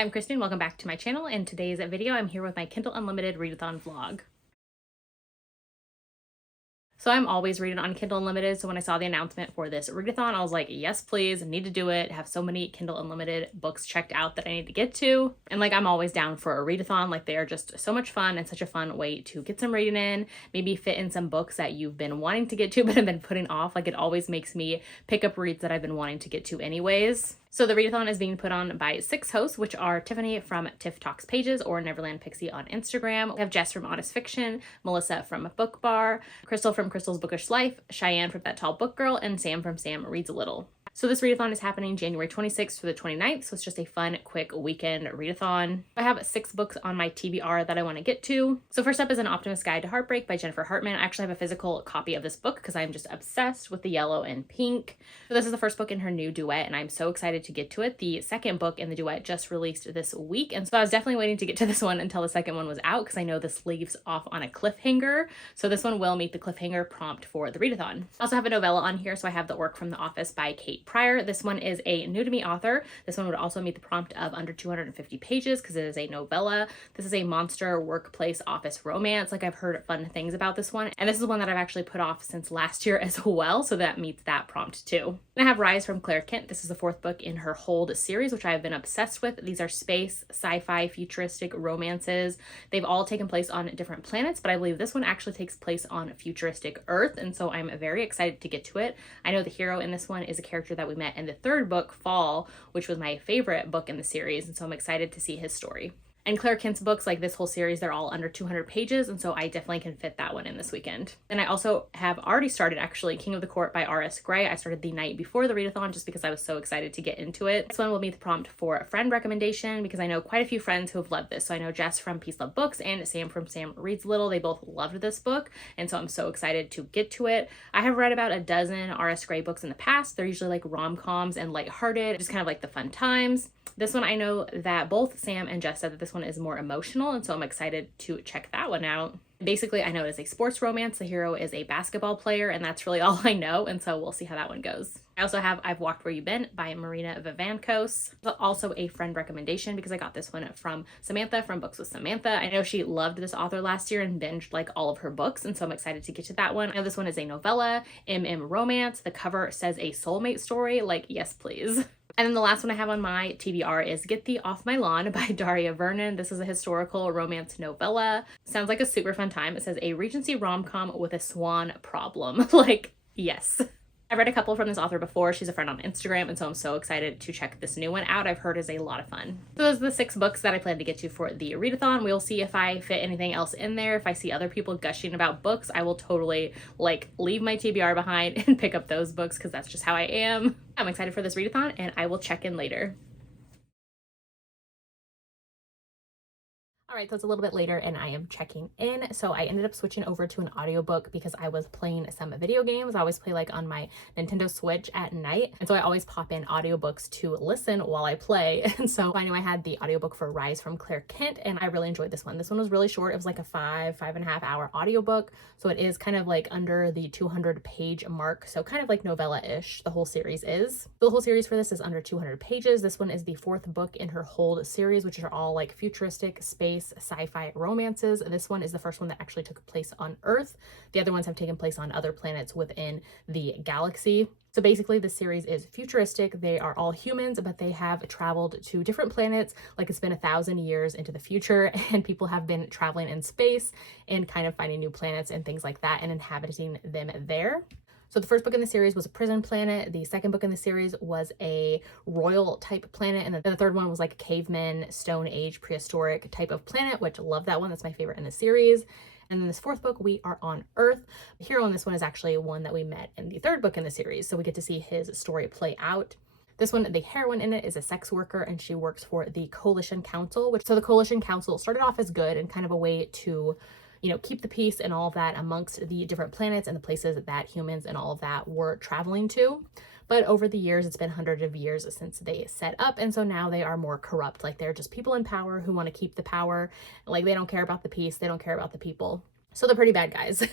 Hi, I'm Christine. Welcome back to my channel. In today's video, I'm here with my Kindle Unlimited Readathon vlog. So I'm always reading on Kindle Unlimited, so when I saw the announcement for this readathon, I was like, yes, please, I need to do it. I have so many Kindle Unlimited books checked out that I need to get to. And like, I'm always down for a readathon. Like, they are just so much fun and such a fun way to get some reading in, maybe fit in some books that you've been wanting to get to but have been putting off. Like, it always makes me pick up reads that I've been wanting to get to anyways. So the readathon is being put on by 6 hosts, which are Tiffany from Tiff Talks Pages or Neverland Pixie on Instagram. We have Jess from Honest Fiction, Melissa from Book Bar, Crystal from Crystal's Bookish Life, Cheyenne from That Tall Book Girl, and Sam from Sam Reads a Little. So this readathon is happening January 26th through the 29th, so it's just a fun, quick weekend readathon. I have 6 books on my TBR that I want to get to. So first up is An Optimist's Guide to Heartbreak by Jennifer Hartman. I actually have a physical copy of this book because I'm just obsessed with the yellow and pink. So this is the first book in her new duet, and I'm so excited to get to it. The second book in the duet just released this week, and so I was definitely waiting to get to this one until the second one was out because I know this leaves off on a cliffhanger. So this one will meet the cliffhanger prompt for the readathon. I also have a novella on here, so I have The Orc from the Office by Kate Pryor. This one is a new to me author. This one would also meet the prompt of under 250 pages because it is a novella. This is a monster workplace office romance. Like, I've heard fun things about this one, and this is one that I've actually put off since last year as well, so that meets that prompt too. And I have Rise from Claire Kent. This is the 4th book in her Hold series, which I've been obsessed with. These are space, sci-fi, futuristic romances. They've all taken place on different planets, but I believe this one actually takes place on futuristic Earth, and so I'm very excited to get to it. I know the hero in this one is a character that we met in the 3rd book, Fall, which was my favorite book in the series, and so I'm excited to see his story. And Claire Kent's books, like this whole series, they're all under 200 pages, and so I definitely can fit that one in this weekend. And I also have already started, actually, King of the Court by R.S. Gray. I started the night before the readathon just because I was so excited to get into it. This one will meet the prompt for a friend recommendation because I know quite a few friends who have loved this. So I know Jess from Peace Love Books and Sam from Sam Reads Little. They both loved this book, and so I'm so excited to get to it. I have read about a dozen R.S. Gray books in the past. They're usually like rom-coms and lighthearted, just kind of like the fun times. This one, I know that both Sam and Jess said that this one is more emotional, and so I'm excited to check that one out. Basically, I know it is a sports romance. The hero is a basketball player, and that's really all I know, and so we'll see how that one goes. I also have I've Walked Where You've Been by Marina Vivancos. Also a friend recommendation because I got this one from Samantha from Books with Samantha. I know she loved this author last year and binged like all of her books, and so I'm excited to get to that one. I know this one is a novella, romance. The cover says a soulmate story. Like, yes, please. And then the last one I have on my TBR is Get Thee Off My Lawn by Daria Vernon. This is a historical romance novella. Sounds like a super fun time. It says a Regency rom-com with a swan problem. Like, yes. I've read a couple from this author before. She's a friend on Instagram, and so I'm so excited to check this new one out. I've heard is a lot of fun. So those are the 6 books that I plan to get to for the readathon. We'll see if I fit anything else in there. If I see other people gushing about books, I will totally like leave my TBR behind and pick up those books because that's just how I am. I'm excited for this readathon, and I will check in later. All right, so it's a little bit later and I am checking in. So I ended up switching over to an audiobook because I was playing some video games. I always play like on my Nintendo Switch at night. And so I always pop in audiobooks to listen while I play. And so I knew I had the audiobook for Rise from Claire Kent, and I really enjoyed this one. This one was really short. It was like a 5.5 hour audiobook. So it is kind of like under the 200 page mark. So kind of like novella-ish, the whole series is. The whole series for this is under 200 pages. This one is the 4th book in her Hold series, which are all like futuristic space sci-fi romances. This one is the first one that actually took place on Earth. The other ones have taken place on other planets within the galaxy. So basically the series is futuristic. They are all humans, but they have traveled to different planets. Like, it's been 1,000 years into the future, and people have been traveling in space and kind of finding new planets and things like that and inhabiting them there. So the first book in the series was a prison planet. The second book in the series was a royal type planet. And then the third one was like a caveman, stone age, prehistoric type of planet, which I love that one. That's my favorite in the series. And then this 4th book, we are on Earth. The hero in this one is actually one that we met in the 3rd book in the series. So we get to see his story play out. This one, the heroine in it is a sex worker, and she works for the Coalition Council, so the Coalition Council started off as good and kind of a way to, you know, keep the peace and all of that amongst the different planets and the places that humans and all of that were traveling to. But over the years, it's been hundreds of years since they set up, and so now they are more corrupt. Like, they're just people in power who want to keep the power. Like, they don't care about the peace, they don't care about the people. So they're pretty bad guys.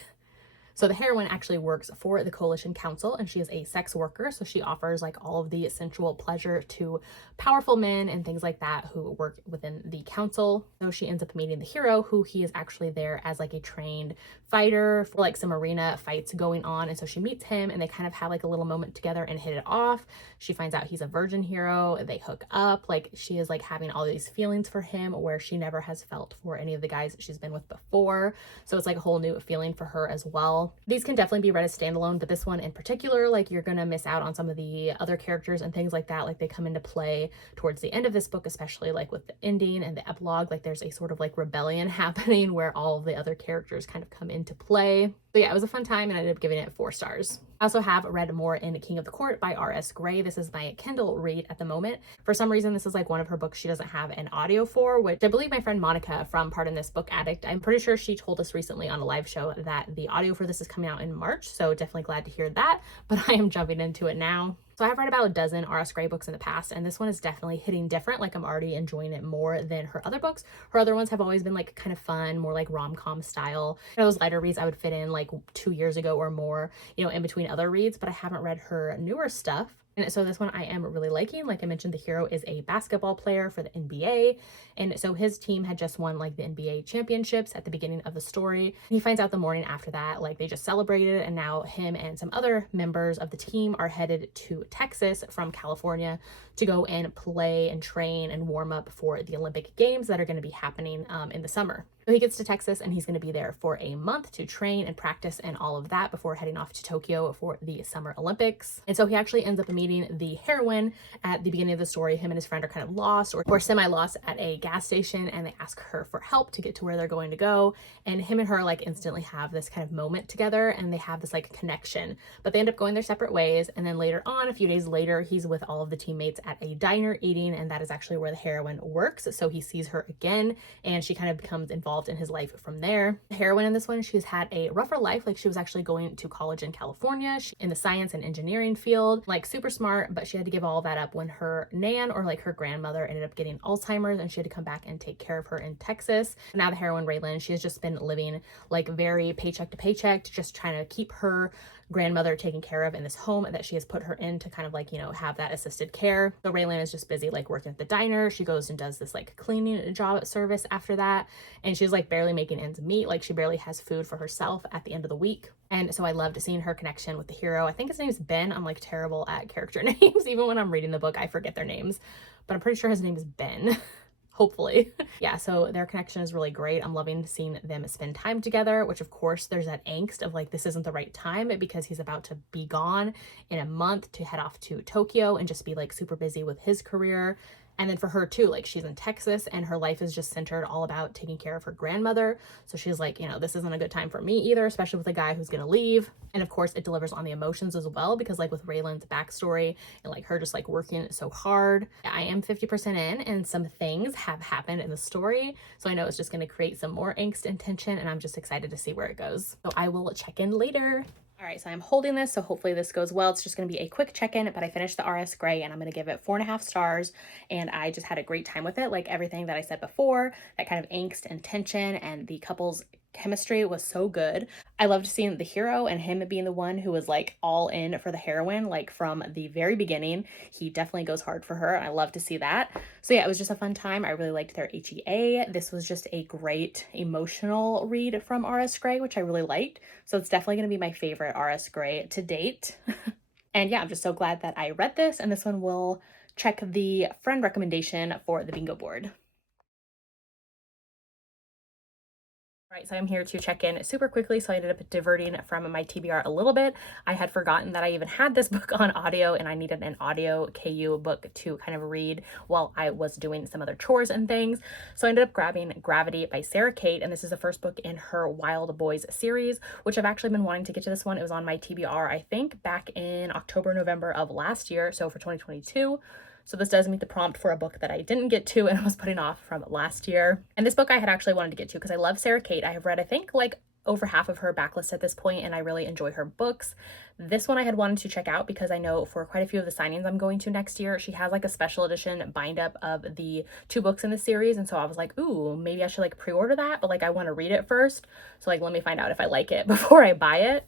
So the heroine actually works for the Coalition Council, and she is a sex worker. So she offers like all of the sensual pleasure to powerful men and things like that who work within the council. So she ends up meeting the hero, who he is actually there as like a trained fighter for like some arena fights going on. And so she meets him and they kind of have like a little moment together and hit it off. She finds out he's a virgin hero. They hook up. Like she is like having all these feelings for him where she never has felt for any of the guys that she's been with before. So it's like a whole new feeling for her as well. These can definitely be read as standalone, but this one in particular, like you're gonna miss out on some of the other characters and things like that. Like they come into play towards the end of this book, especially like with the ending and the epilogue. Like there's a sort of like rebellion happening where all of the other characters kind of come into play. But yeah, it was a fun time and I ended up giving it 4 stars. I also have read more in King of the Court by R.S. Gray. This is my Kindle read at the moment. For some reason, this is like one of her books she doesn't have an audio for, which I believe my friend Monica from Pardon This Book Addict, I'm pretty sure she told us recently on a live show that the audio for this is coming out in March. So definitely glad to hear that, but I am jumping into it now. So I've read about a dozen R.S. Gray books in the past, and this one is definitely hitting different. Like I'm already enjoying it more than her other books. Her other ones have always been like kind of fun, more like rom-com style. Those lighter reads I would fit in like 2 years ago or more, in between other reads, but I haven't read her newer stuff. And so this one I am really liking. Like I mentioned, the hero is a basketball player for the NBA. And so his team had just won like the NBA championships at the beginning of the story. He finds out the morning after that, like they just celebrated, and now him and some other members of the team are headed to Texas from California to go and play and train and warm up for the Olympic Games that are going to be happening in the summer. So he gets to Texas and he's going to be there for a month to train and practice and all of that before heading off to Tokyo for the Summer Olympics. And so he actually ends up meeting the heroine at the beginning of the story. Him and his friend are kind of lost or semi-lost at a gas station, and they ask her for help to get to where they're going to go. And him and her like instantly have this kind of moment together, and they have this like connection, but they end up going their separate ways. And then later on, a few days later, he's with all of the teammates at a diner eating, and that is actually where the heroine works. So he sees her again, and she kind of becomes involved in his life from there. The heroine in this one, she's had a rougher life. Like she was actually going to college in California in the science and engineering field, like super smart, but she had to give all that up when her nan or like her grandmother ended up getting Alzheimer's, and she had to come back and take care of her in Texas. Now the heroine Raylan, she has just been living like very paycheck to paycheck, just trying to keep her grandmother taken care of in this home that she has put her in to kind of like, have that assisted care. So Raylan is just busy like working at the diner. She goes and does this like cleaning job at service after that. And she's like barely making ends meet. Like she barely has food for herself at the end of the week. And so I loved seeing her connection with the hero. I think his name is Ben. I'm like terrible at character names. Even when I'm reading the book, I forget their names, but I'm pretty sure his name is Ben. Hopefully. Yeah, so their connection is really great. I'm loving seeing them spend time together, which of course there's that angst of like, this isn't the right time because he's about to be gone in a month to head off to Tokyo and just be like super busy with his career. And then for her too, like she's in Texas and her life is just centered all about taking care of her grandmother. So she's like, this isn't a good time for me either, especially with a guy who's gonna leave. And of course it delivers on the emotions as well, because like with Raylan's backstory and like her just like working so hard. I am 50% in and some things have happened in the story. So I know it's just gonna create some more angst and tension, and I'm just excited to see where it goes. So I will check in later. All right, so I'm holding this, so hopefully this goes well. It's just going to be a quick check-in, but I finished the R.S. Gray and I'm going to give it 4.5 stars, and I just had a great time with it. Like everything that I said before, that kind of angst and tension and the couple's chemistry was so good. I loved seeing the hero and him being the one who was like all in for the heroine, like from the very beginning. He definitely goes hard for her. I love to see that. So yeah, it was just a fun time. I really liked their HEA. This was just a great emotional read from R.S. Gray, which I really liked. So it's definitely going to be my favorite R.S. Gray to date. And yeah, I'm just so glad that I read this, and this one will check the friend recommendation for the bingo board. All right, so I'm here to check in super quickly. So I ended up diverting from my TBR a little bit. I had forgotten that I even had this book on audio, and I needed an audio KU book to kind of read while I was doing some other chores and things. So I ended up grabbing Gravity by Sarah Kate, and this is the first book in her Wild Boys series, which I've actually been wanting to get to this one. It was on my TBR, I think, back in October, November of last year, so for 2022. So this does meet the prompt for a book that I didn't get to and was putting off from last year. And this book I had actually wanted to get to because I love Sarah Kate. I have read, I think, like over half of her backlist at this point, and I really enjoy her books. This one I had wanted to check out because I know for quite a few of the signings I'm going to next year, she has like a special edition bind up of the 2 books in the series. And so I was like, ooh, maybe I should like pre-order that, but like I want to read it first. So like, let me find out if I like it before I buy it.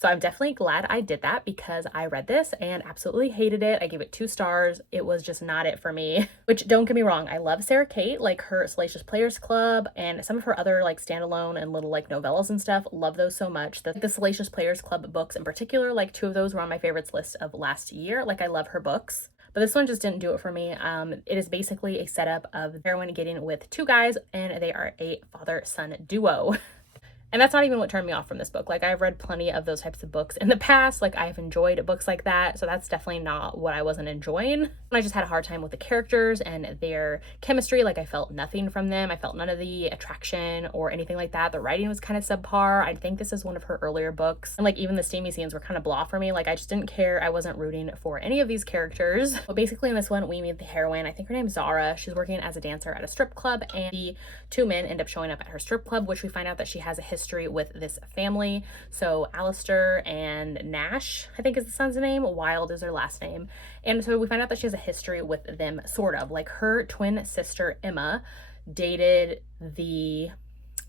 So I'm definitely glad I did that because I read this and absolutely hated it. I gave it 2 stars. It was just not it for me. Which, don't get me wrong, I love Sarah Kate, like her Salacious Players Club and some of her other like standalone and little like novellas and stuff. Love those so much. The Salacious Players Club books in particular, like 2 of those were on my favorites list of last year. Like I love her books. But this one just didn't do it for me. It is basically a setup of the heroine getting with 2 guys, and they are a father-son duo. And that's not even what turned me off from this book. Like, I've read plenty of those types of books in the past. Like, I've enjoyed books like that. So that's definitely not what I wasn't enjoying. I just had a hard time with the characters and their chemistry. Like, I felt nothing from them. I felt none of the attraction or anything like that. The writing was kind of subpar. I think this is one of her earlier books. And like, even the steamy scenes were kind of blah for me. Like, I just didn't care. I wasn't rooting for any of these characters. But basically in this one, we meet the heroine. I think her name's Zara. She's working as a dancer at a strip club, and the 2 men end up showing up at her strip club, which we find out that she has a history with this family. So Alistair and Nash, I think is the son's name. Wild is her last name. And so we find out that she has a history with them, sort of. Like, her twin sister Emma dated the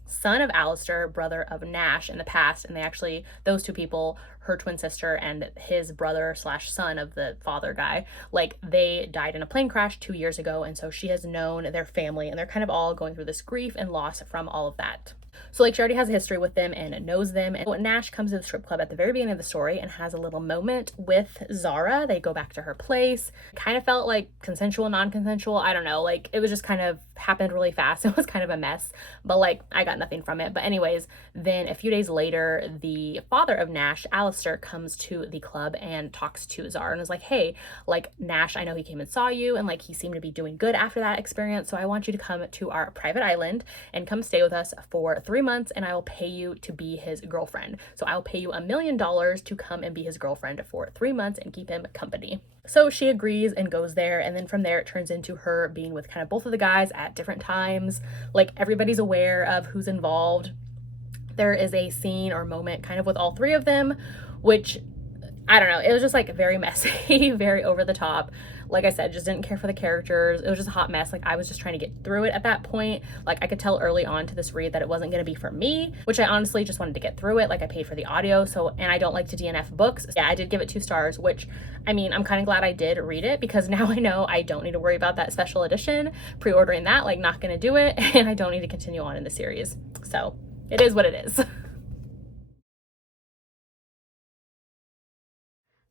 son of Alistair, brother of Nash, in the past, and they actually, those 2 people, her twin sister and his brother slash son of the father guy, like, they died in a plane crash 2 years ago, and so she has known their family, and they're kind of all going through this grief and loss from all of that. So like, she already has a history with them and knows them. And Nash comes to the strip club at the very beginning of the story and has a little moment with Zara. They go back to her place. Kind of felt like consensual, non-consensual. I don't know. Like, it was just kind of happened really fast. It was kind of a mess, but like, I got nothing from it. But anyways, then a few days later, the father of Nash, Alistair, comes to the club and talks to Zara and is like, hey, like, Nash, I know he came and saw you, and like, he seemed to be doing good after that experience. So I want you to come to our private island and come stay with us for 3 months, and I will pay you to be his girlfriend. So I'll pay you $1 million to come and be his girlfriend for 3 months and keep him company. So she agrees and goes there, and then from there it turns into her being with kind of both of the guys at different times. Like, everybody's aware of who's involved. There is a scene or moment kind of with all 3 of them, which, I don't know, it was just like very messy, very over the top. Like I said, just didn't care for the characters. It was just a hot mess. Like, I was just trying to get through it at that point. Like, I could tell early on to this read that it wasn't going to be for me, which I honestly just wanted to get through it. Like, I paid for the audio, so, and I don't like to DNF books. Yeah, I did give it 2 stars, which, I mean, I'm kind of glad I did read it because now I know I don't need to worry about that special edition. Pre-ordering that, like, not going to do it, and I don't need to continue on in the series. So it is what it is.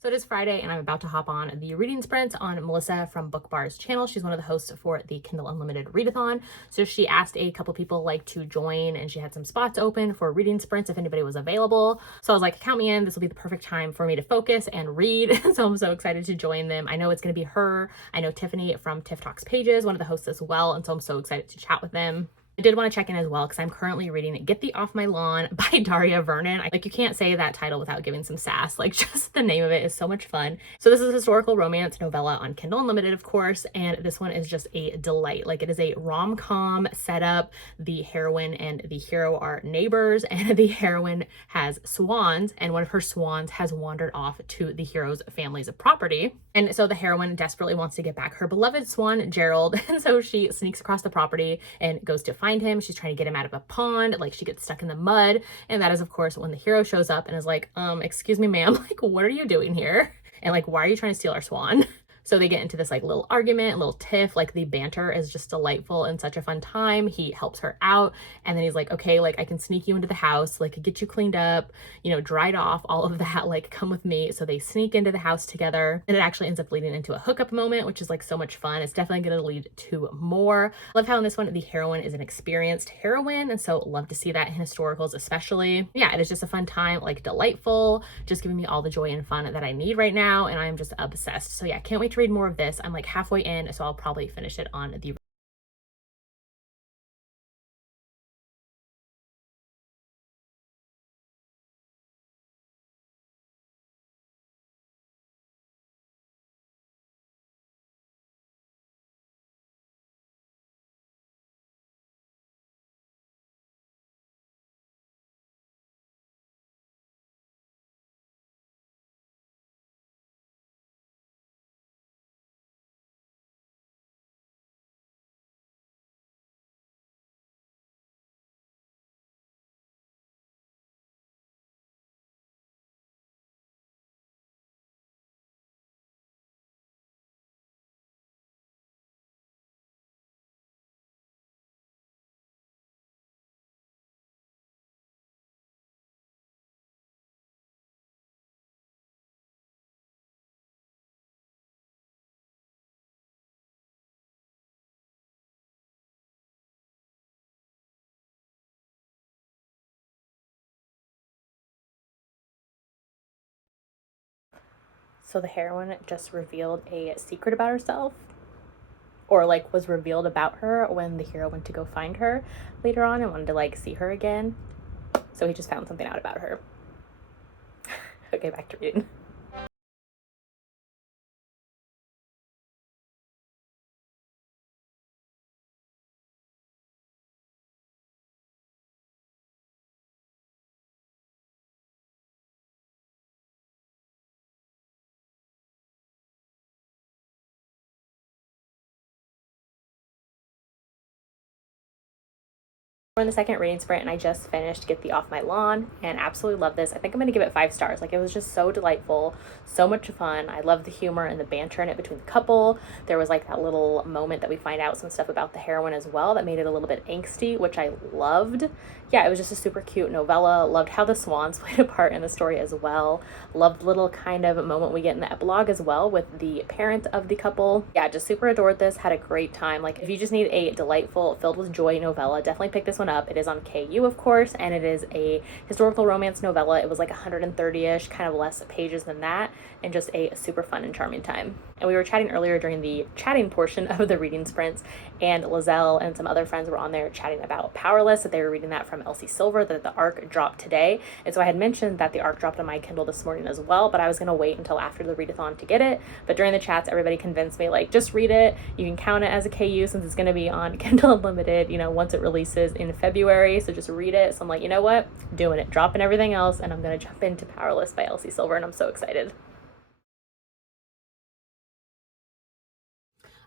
So it is Friday, and I'm about to hop on the reading sprint on Melissa from Bookbar's channel. She's one of the hosts for the Kindle Unlimited Readathon. So she asked a couple people like to join, and she had some spots open for reading sprints if anybody was available. So I was like, count me in. This will be the perfect time for me to focus and read. So I'm so excited to join them. I know it's going to be her. I know Tiffany from Tiff Talks Pages, one of the hosts as well. And so I'm so excited to chat with them. I did want to check in as well because I'm currently reading Get Thee Off My Lawn by Daria Vernon. Like, you can't say that title without giving some sass. Like, just the name of it is so much fun. So this is a historical romance novella on Kindle Unlimited, of course, and this one is just a delight. Like, it is a rom-com setup. The heroine and the hero are neighbors, and the heroine has swans, and one of her swans has wandered off to the hero's family's property. And so the heroine desperately wants to get back her beloved swan, Gerald, and so she sneaks across the property and goes to find him. She's trying to get him out of a pond. Like, she gets stuck in the mud, and that is, of course, when the hero shows up and is like, excuse me, ma'am, like, what are you doing here? And like, why are you trying to steal our swan? So they get into this like little argument, a little tiff. Like, the banter is just delightful and such a fun time. He helps her out, and then he's like, okay, like, I can sneak you into the house, like, get you cleaned up, you know, dried off, all of that, like, come with me. So they sneak into the house together, and it actually ends up leading into a hookup moment, which is like so much fun. It's definitely going to lead to more. I love how in this one the heroine is an experienced heroine, and so love to see that in historicals especially. Yeah, it is just a fun time, like, delightful, just giving me all the joy and fun that I need right now, and I'm just obsessed. So yeah, can't wait to read more of this. I'm like halfway in, so I'll probably finish it on the So the heroine just revealed a secret about herself, or like was revealed about her when the hero went to go find her later on and wanted to like see her again. So he just found something out about her. Okay, back to reading. We're in the second reading sprint and I just finished Get Thee Off My Lawn and absolutely love this. I think I'm gonna give it 5 stars. Like, it was just so delightful, so much fun. I love the humor and the banter in it between the couple. There was like that little moment that we find out some stuff about the heroine as well that made it a little bit angsty, which I loved. Yeah, it was just a super cute novella. Loved how the swans played a part in the story as well. Loved the little kind of moment we get in the epilogue as well with the parent of the couple. Yeah, just super adored this. Had a great time. Like, if you just need a delightful, filled with joy novella, definitely pick this one up. It is on KU, of course, and it is a historical romance novella. It was like 130-ish, kind of less pages than that, and just a super fun and charming time. And we were chatting earlier during the chatting portion of the reading sprints, and Lizelle and some other friends were on there chatting about Powerless, that they were reading that from Elsie Silver, that the ARC dropped today. And so I had mentioned that the ARC dropped on my Kindle this morning as well, but I was going to wait until after the readathon to get it. But during the chats, everybody convinced me, like, just read it. You can count it as a KU since it's going to be on Kindle Unlimited, you know, once it releases in February. So just read it. So I'm like, you know what? Doing it. Dropping everything else, and I'm going to jump into Powerless by Elsie Silver, and I'm so excited.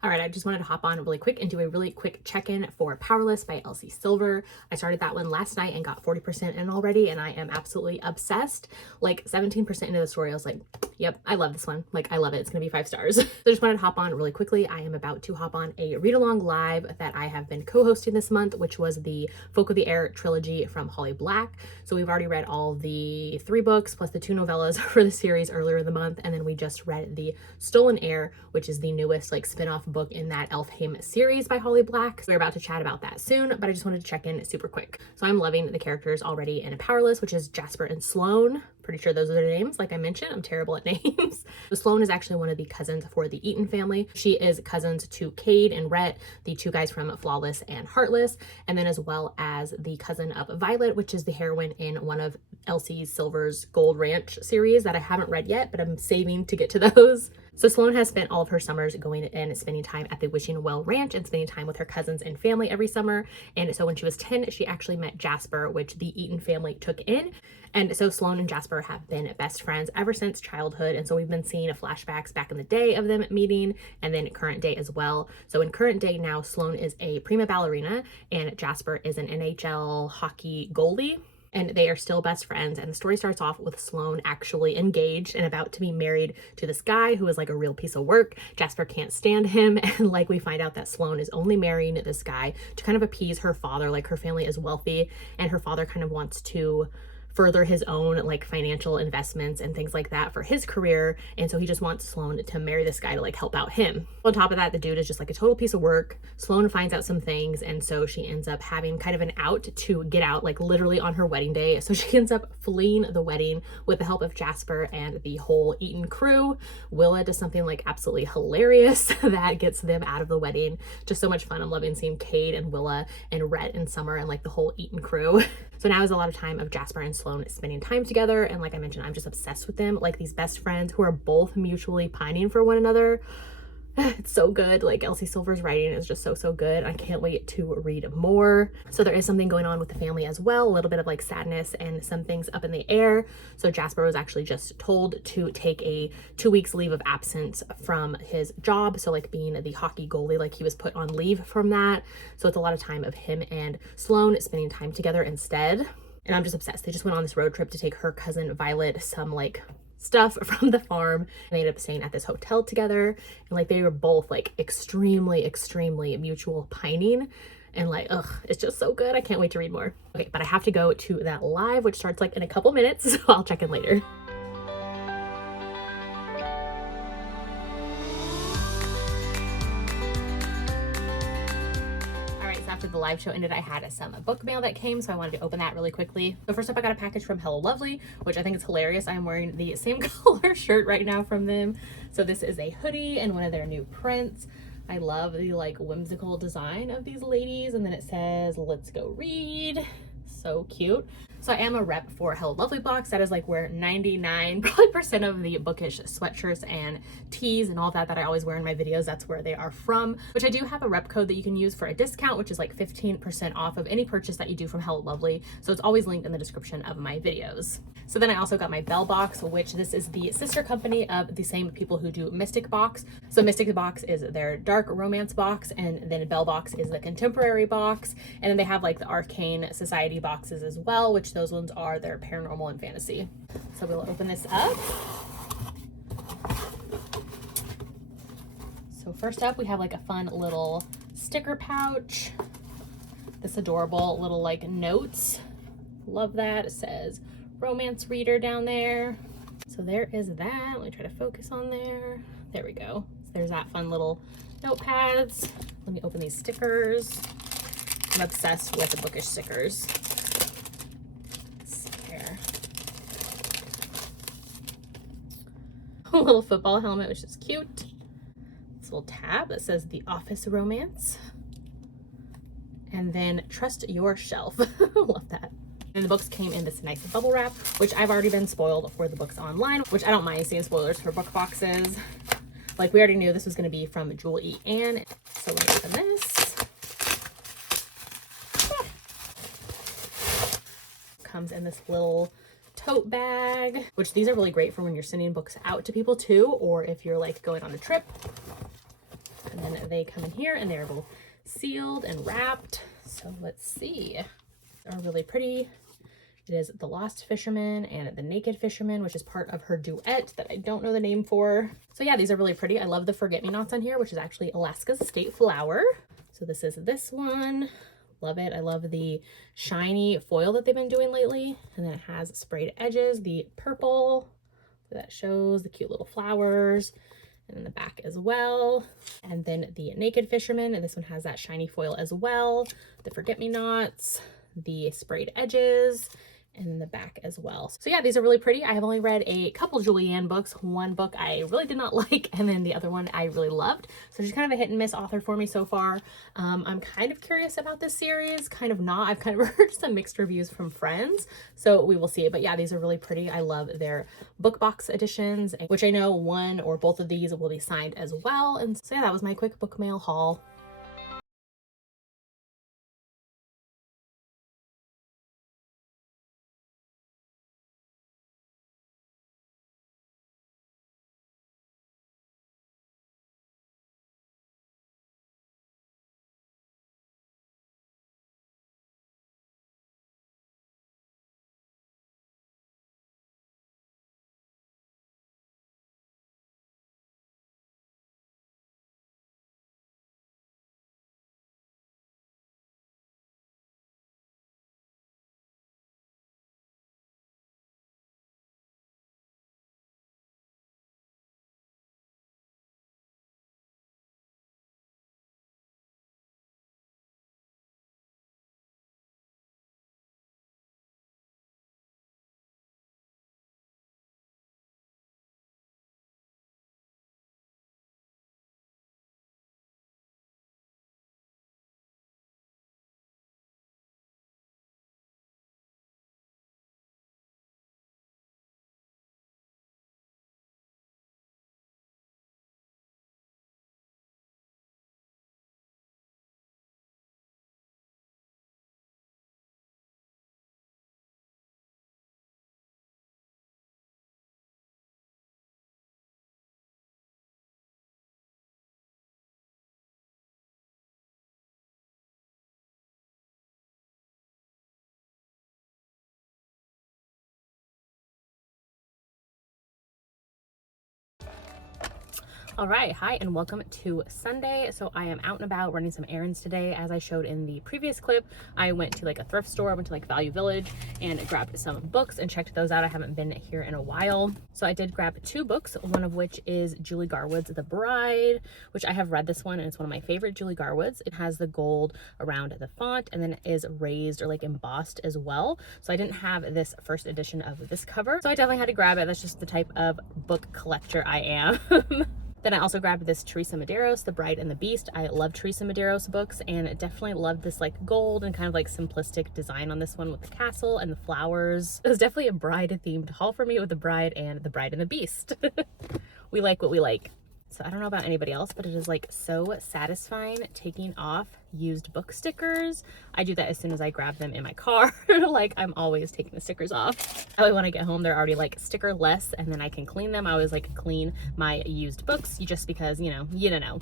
All right, I just wanted to hop on really quick and do a really quick check-in for Powerless by Elsie Silver. I started that one last night and got 40% in already, and I am absolutely obsessed. Like 17% into the story, I was like, yep, I love this one. Like, I love it. It's gonna be 5 stars. So I just wanted to hop on really quickly. I am about to hop on a read-along live that I have been co-hosting this month, which was the Folk of the Air trilogy from Holly Black. So we've already read all the 3 books plus the 2 novellas for the series earlier in the month, and then we just read the Stolen Air, which is the newest like spin-off book in that Elfheim series by Holly Black. So we're about to chat about that soon, but I just wanted to check in super quick. So I'm loving the characters already in Powerless, which is Jasper and Sloane. Pretty sure those are their names. Like I mentioned, I'm terrible at names. So Sloane is actually one of the cousins for the Eaton family. She is cousins to Cade and Rhett, the 2 guys from Flawless and Heartless, and then as well as the cousin of Violet, which is the heroine in one of Elsie Silver's Gold Ranch series that I haven't read yet, but I'm saving to get to those. So Sloane has spent all of her summers going and spending time at the Wishing Well Ranch and spending time with her cousins and family every summer. And so when she was 10, she actually met Jasper, which the Eaton family took in. And so Sloane and Jasper have been best friends ever since childhood. And so we've been seeing flashbacks back in the day of them meeting, and then current day as well. So in current day now, Sloane is a prima ballerina and Jasper is an NHL hockey goalie. And they are still best friends. And the story starts off with Sloane actually engaged and about to be married to this guy who is like a real piece of work. Jasper can't stand him. And like we find out that Sloane is only marrying this guy to kind of appease her father. Like her family is wealthy and her father kind of wants to further his own like financial investments and things like that for his career. And so he just wants Sloane to marry this guy to like help out him. On top of that, the dude is just like a total piece of work. Sloane finds out some things, and so she ends up having kind of an out to get out, like literally on her wedding day. So she ends up fleeing the wedding with the help of Jasper and the whole Eaton crew. Willa does something like absolutely hilarious that gets them out of the wedding. Just so much fun. I'm loving seeing Cade and Willa and Rhett and Summer and like the whole Eaton crew. So now is a lot of time of Jasper and Sloane spending time together. And like I mentioned, I'm just obsessed with them, like these best friends who are both mutually pining for one another. It's so good. Like Elsie Silver's writing is just so good. I can't wait to read more. So there is something going on with the family as well, a little bit of like sadness and some things up in the air. So Jasper was actually just told to take a 2 weeks leave of absence from his job. So like being the hockey goalie, like he was put on leave from that. So it's a lot of time of him and Sloane spending time together instead. And I'm just obsessed. They just went on this road trip to take her cousin Violet some like stuff from the farm, and they ended up staying at this hotel together, and like they were both like extremely mutual pining, and like it's just so good. I can't wait to read more. Okay, but I have to go to that live, which starts like in a couple minutes, so I'll check in later. after the live show ended, I had some book mail that came, so I wanted to open that really quickly. So first up, I got a package from Hello Lovely, which I think is hilarious. I'm wearing the same color shirt right now from them. So this is a hoodie and one of their new prints. I love the like whimsical design of these ladies, and then it says, "Let's go read." So cute. So I am a rep for Hello Lovely Box. That is like where 99% of the bookish sweatshirts and tees and all that I always wear in my videos, that's where they are from. Which I do have a rep code that you can use for a discount, which is like 15% off of any purchase that you do from Hello Lovely. So it's always linked in the description of my videos. So then I also got my Belle Box, which this is the sister company of the same people who do Mystic Box. So Mystic Box is their dark romance box, and then Belle Box is the contemporary box. And then they have like the Arcane Society boxes as well, which those ones are their paranormal and fantasy. So we'll open this up. So first up, we have like a fun little sticker pouch. This adorable little like notes. Love that. It says romance reader down there. So there is that. Let me try to focus on there. There we go. So there's that fun little notepads. Let me open these stickers. I'm obsessed with the bookish stickers. Let's see here. A little football helmet, which is cute. This little tab that says The Office Romance. And then Trust Your Shelf. Love that. And the books came in this nice bubble wrap, which I've already been spoiled for the books online, which I don't mind seeing spoilers for book boxes. Like we already knew this was going to be from Jewel E. Ann. So let me open this. Comes in this little tote bag, which these are really great for when you're sending books out to people too, or if you're like going on a trip. And then they come in here and they're both sealed and wrapped. So let's see. They're really pretty. It is The Lost Fisherman and The Naked Fisherman, which is part of her duet that I don't know the name for. So yeah, these are really pretty. I love the forget-me-nots on here, which is actually Alaska's state flower. So this is this one. Love it. I love the shiny foil that they've been doing lately. And then it has sprayed edges, the purple that shows the cute little flowers, and in the back as well. And then the Naked Fisherman, and this one has that shiny foil as well. The forget-me-nots, the sprayed edges, and in the back as well. So yeah, these are really pretty. I have only read a couple Julianne books. One book I really did not like, and then the other one I really loved. So she's kind of a hit and miss author for me so far. I'm kind of curious about this series, kind of not. I've kind of heard some mixed reviews from friends, so we will see. But yeah, these are really pretty. I love their book box editions, which I know one or both of these will be signed as well. And so yeah, that was my quick book mail haul. All right, hi and welcome to Sunday. So I am out and about running some errands today. As I showed in the previous clip, I went to like a thrift store, I went to like Value Village and grabbed some books and checked those out. I haven't been here in a while. So I did grab 2 books, one of which is Julie Garwood's The Bride, which I have read this one and it's one of my favorite Julie Garwood's. It has the gold around the font and then it is raised or like embossed as well. So I didn't have this first edition of this cover. So I definitely had to grab it. That's just the type of book collector I am. Then I also grabbed this Teresa Medeiros, The Bride and the Beast. I love Teresa Medeiros books and definitely loved this like gold and kind of like simplistic design on this one with the castle and the flowers. It was definitely a bride themed haul for me with The Bride and the Beast. We like what we like. So I don't know about anybody else, but it is like so satisfying taking off used book stickers. I do that as soon as I grab them in my car. Like I'm always taking the stickers off. That way when I get home, they're already like stickerless and then I can clean them. I always like clean my used books just because, you don't know.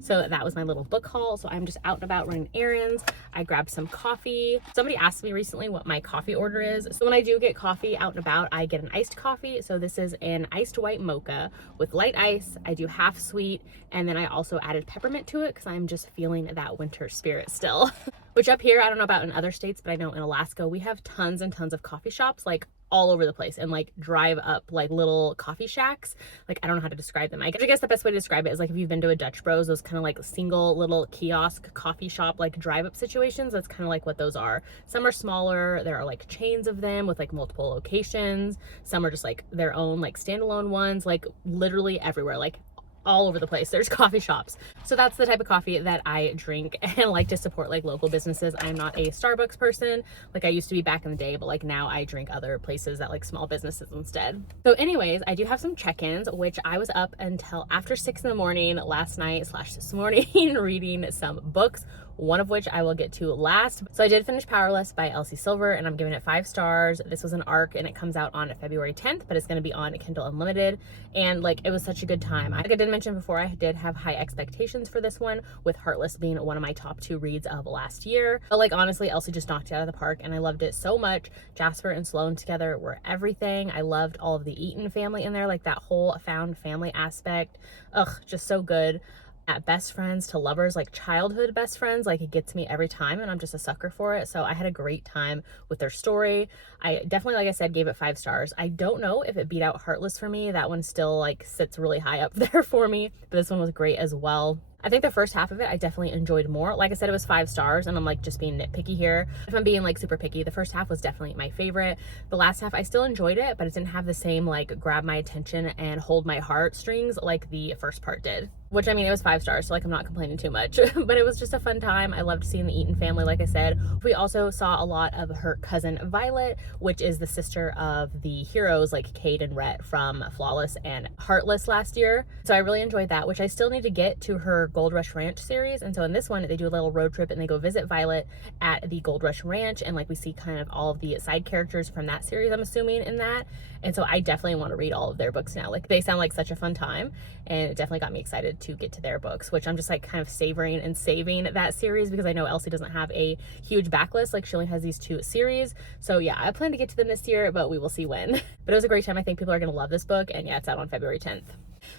So that was my little book haul. So I'm just out and about running errands. I grabbed some coffee. Somebody asked me recently what my coffee order is. So when I do get coffee out and about, I get an iced coffee. So this is an iced white mocha with light ice. I do half sweet. And then I also added peppermint to it because I'm just feeling that winter spirit still. Which up here, I don't know about in other states, but I know in Alaska, we have tons and tons of coffee shops, like all over the place, and like drive up like little coffee shacks. Like I don't know how to describe them. I guess the best way to describe it is like if you've been to a Dutch Bros, those kind of like single little kiosk coffee shop like drive up situations. That's kind of like what those are. Some are smaller. There are like chains of them with like multiple locations. Some are just like their own like standalone ones, like literally everywhere. Like all over the place there's coffee shops. So that's the type of coffee that I drink and like to support like local businesses. I'm not a Starbucks person like I used to be back in the day, but like now I drink other places that like small businesses instead. So anyways, I do have some check-ins, which I was up until after 6 in the morning last night / this morning reading some books, one of which I will get to last. So I did finish Powerless by Elsie Silver and I'm giving it 5 stars. This was an ARC and it comes out on February 10th, but it's going to be on Kindle Unlimited. And like, it was such a good time. Like I did mention before, I did have high expectations for this one, with Heartless being one of my top 2 reads of last year. But like, honestly, Elsie just knocked it out of the park and I loved it so much. Jasper and Sloane together were everything. I loved all of the Eaton family in there, like that whole found family aspect. Ugh, just so good. At best friends to lovers, like childhood best friends, like it gets me every time and I'm just a sucker for it. So I had a great time with their story. I definitely, like I said, gave it 5 stars. I don't know if it beat out Heartless for me. That one still like sits really high up there for me, but this one was great as well. I think the first half of it I definitely enjoyed more. Like I said, it was 5 stars and I'm like just being nitpicky here. If I'm being like super picky, the first half was definitely my favorite. The last half I still enjoyed it, but it didn't have the same like grab my attention and hold my heartstrings like the first part did. Which, I mean, it was 5 stars, so like I'm not complaining too much, but it was just a fun time. I loved seeing the Eaton family, like I said. We also saw a lot of her cousin Violet, which is the sister of the heroes like Cade and Rhett from Flawless and Heartless last year. So I really enjoyed that, which I still need to get to her Gold Rush Ranch series. And so in this one, they do a little road trip and they go visit Violet at the Gold Rush Ranch. And like we see kind of all of the side characters from that series, I'm assuming, in that. And so I definitely want to read all of their books now. Like they sound like such a fun time and it definitely got me excited to get to their books, which I'm just like kind of savoring and saving that series because I know Elsie doesn't have a huge backlist. Like she only has these 2 series. So yeah, I plan to get to them this year, but we will see when. But it was a great time. I think people are going to love this book and yeah, it's out on February 10th.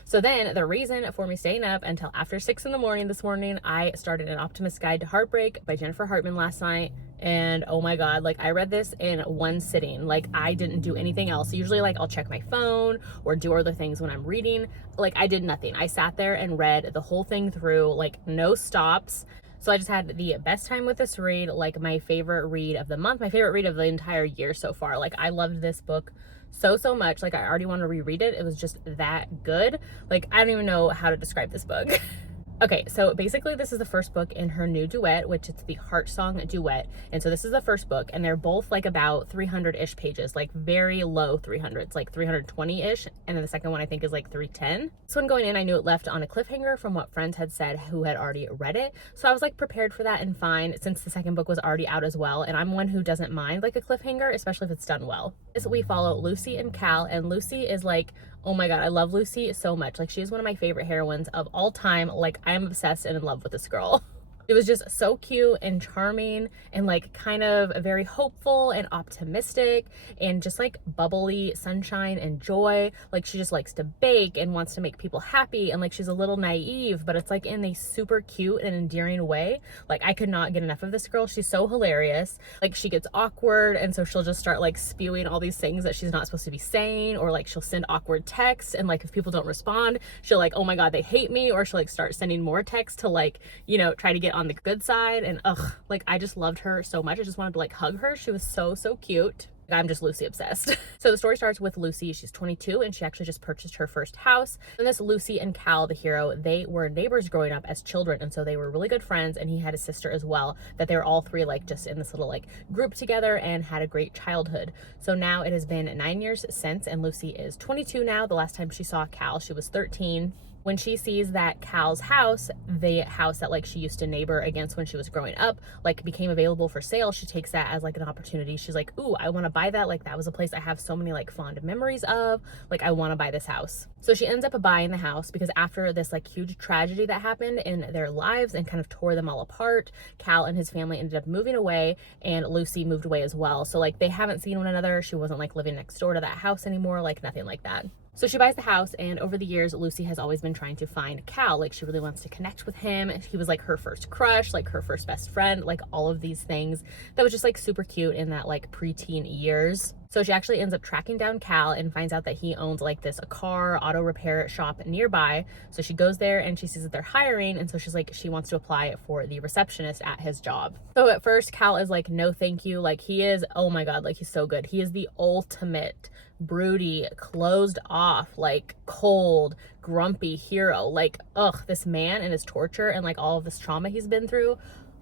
So then the reason for me staying up until after 6 in the morning this morning, I started An Optimist's Guide to Heartbreak by Jennifer Hartman last night. And oh my God, like I read this in one sitting. Like I didn't do anything else. Usually like I'll check my phone or do other things when I'm reading. Like I did nothing. I sat there and read the whole thing through, like no stops. So I just had the best time with this read, like my favorite read of the month, my favorite read of the entire year so far. Like I loved this book so much. Like I already want to reread it. It was just that good. Like I don't even know how to describe this book. Okay, so basically this is the first book in her new duet, which is the Heart Song duet. And so this is the first book and they're both like about 300-ish pages, like very low 300s, like 320-ish. And then the second one I think is like 310. This one going in, I knew it left on a cliffhanger from what friends had said who had already read it. So I was like prepared for that and fine since the second book was already out as well. And I'm one who doesn't mind like a cliffhanger, especially if it's done well. So we follow Lucy and Cal, and Lucy is like, oh my God, I love Lucy so much. Like she is one of my favorite heroines of all time. Like I'm obsessed and in love with this girl. It was just so cute and charming and like kind of very hopeful and optimistic and just like bubbly sunshine and joy. Like she just likes to bake and wants to make people happy, and like she's a little naive, but it's like in a super cute and endearing way. Like I could not get enough of this girl. She's so hilarious. Like she gets awkward, and so she'll just start like spewing all these things that she's not supposed to be saying, or like she'll send awkward texts, and like if people don't respond, she'll like, oh my god, they hate me, or she'll like start sending more texts to like, you know, try to get on the good side. And like I just loved her so much. I just wanted to like hug her. She was so cute. I'm just Lucy obsessed. So the story starts with Lucy. She's 22 and she actually just purchased her first house. And this Lucy and Cal, the hero, they were neighbors growing up as children, and so they were really good friends, and he had a sister as well, that they were all three like just in this little like group together and had a great childhood. So now it has been 9 years since, and Lucy is 22 now. The last time she saw Cal, she was 13. When she sees that Cal's house, the house that like she used to neighbor against when she was growing up, like became available for sale, she takes that as like an opportunity. She's like, ooh, I want to buy that. Like that was a place I have so many like fond memories of. Like I want to buy this house. So she ends up buying the house because after this like huge tragedy that happened in their lives and kind of tore them all apart, Cal and his family ended up moving away, and Lucy moved away as well. So like they haven't seen one another. She wasn't like living next door to that house anymore, like nothing like that. So she buys the house, and over the years, Lucy has always been trying to find Cal. Like she really wants to connect with him. He was like her first crush, like her first best friend, like all of these things that was just like super cute in that like preteen years. So she actually ends up tracking down Cal and finds out that he owns like this car auto repair shop nearby. So she goes there and she sees that they're hiring, and so she's like, she wants to apply for the receptionist at his job. So at first Cal is like, no thank you. Like he is, oh my god, like he's so good. He is the ultimate broody, closed off, like cold, grumpy hero. Like this man and his torture and like all of this trauma he's been through,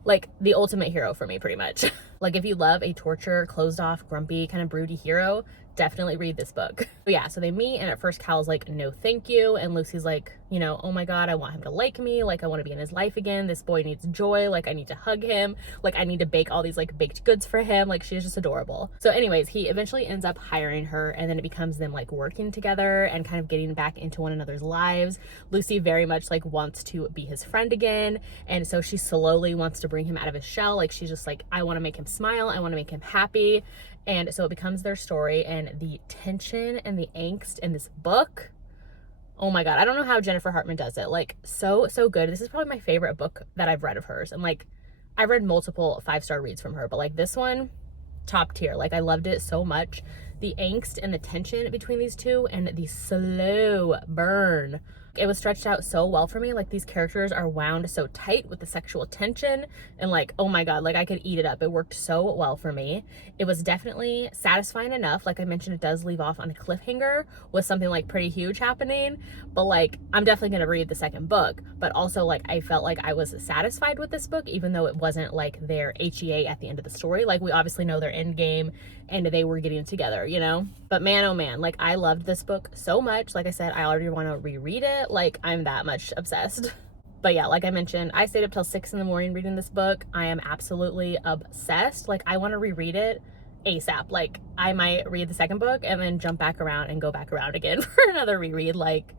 like the ultimate hero for me, pretty much. Like if you love a torture, closed off, grumpy, kind of broody hero, definitely read this book. But yeah, so they meet, and at first Cal's like, no thank you, and Lucy's like, you know, oh my god, I want him to like me, like I want to be in his life again. This boy needs joy, like I need to hug him, like I need to bake all these like baked goods for him. Like she's just adorable. So anyways, he eventually ends up hiring her, and then it becomes them like working together and kind of getting back into one another's lives. Lucy very much like wants to be his friend again, and so she slowly wants to bring him out of his shell. Like she's just like, I want to make him smile, I want to make him happy. And so it becomes their story, and the tension and the angst in this book, oh my god, I don't know how Jennifer Hartman does it. Like so good. This is probably my favorite book that I've read of hers, and like I've read multiple 5-star reads from her, but like this one, top tier. Like I loved it so much. The angst and the tension between these two, and the slow burn, it was stretched out so well for me. Like these characters are wound so tight with the sexual tension, and like, oh my god, like I could eat it up. It worked so well for me. It was definitely satisfying enough. Like I mentioned, it does leave off on a cliffhanger with something like pretty huge happening, but like I'm definitely gonna read the second book. But also like I felt like I was satisfied with this book, even though it wasn't like their HEA at the end of the story. Like we obviously know their end game and they were getting together, you know? But man, oh man, like I loved this book so much. Like I said, I already want to reread it. Like I'm that much obsessed. But yeah, like I mentioned, I stayed up till 6 in the morning reading this book. I am absolutely obsessed. Like I want to reread it ASAP. Like I might read the second book and then jump back around and go back around again for another reread. Like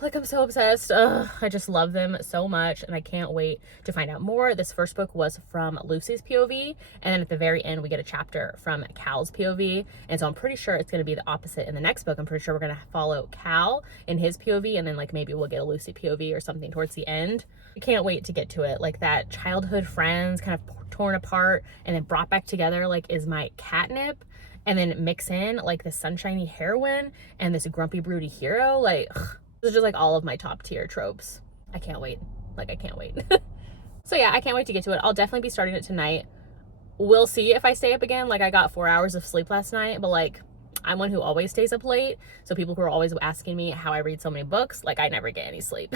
like I'm so obsessed. I just love them so much, and I can't wait to find out more. This first book was from Lucy's POV, and then at the very end we get a chapter from Cal's POV, and so I'm pretty sure it's going to be the opposite in the next book. I'm pretty sure we're going to follow Cal in his POV, and then like maybe we'll get a Lucy POV or something towards the end. I can't wait to get to it. Like that childhood friends kind of torn apart and then brought back together like is my catnip, and then mix in like the sunshiny heroine and this grumpy broody hero. Like this is just like all of my top tier tropes. I can't wait. Like I can't wait. So yeah, I can't wait to get to it. I'll definitely be starting it tonight. We'll see if I stay up again. Like I got 4 hours of sleep last night, but like I'm one who always stays up late. So people who are always asking me how I read so many books, like I never get any sleep.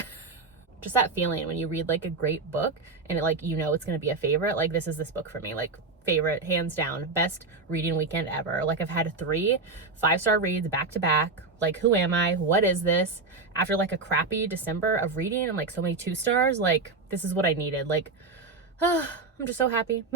Just that feeling when you read like a great book and it like, you know, it's going to be a favorite. Like this is this book for me, like favorite, hands down, best reading weekend ever. Like I've had 3 5-star reads back to back. Like who am I? What is this? After like a crappy December of reading and like so many 2 stars, like this is what I needed. Like I'm just so happy.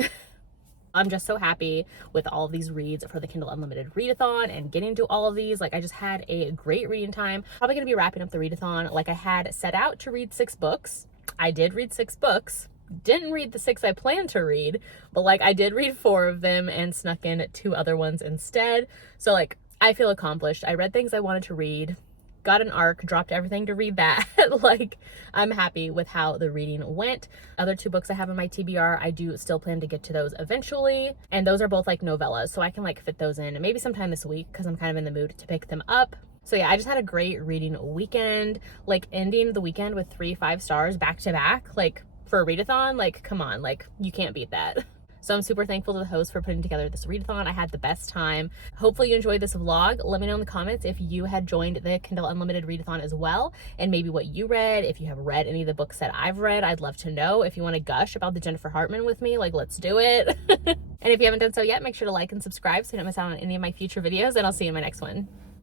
I'm just so happy with all of these reads for the Kindle Unlimited Readathon and getting to all of these. Like I just had a great reading time. Probably gonna be wrapping up the readathon. Like I had set out to read 6 books, I did read 6 books. Didn't read the 6 I planned to read, but like I did read 4 of them and snuck in 2 other ones instead. So like I feel accomplished. I read things I wanted to read, got an ARC, dropped everything to read that. Like I'm happy with how the reading went. Other 2 books I have in my TBR, I do still plan to get to those eventually. And those are both like novellas, so I can like fit those in maybe sometime this week because I'm kind of in the mood to pick them up. So yeah, I just had a great reading weekend, like ending the weekend with 3 5-stars back to back, like for a readathon, like come on, like you can't beat that. So I'm super thankful to the host for putting together this readathon. I had the best time. Hopefully you enjoyed this vlog. Let me know in the comments if you had joined the Kindle Unlimited Readathon as well, and maybe what you read. If you have read any of the books that I've read, I'd love to know. If you want to gush about the Jennifer Hartman with me, like let's do it. And if you haven't done so yet, make sure to like and subscribe so you don't miss out on any of my future videos, and I'll see you in my next one.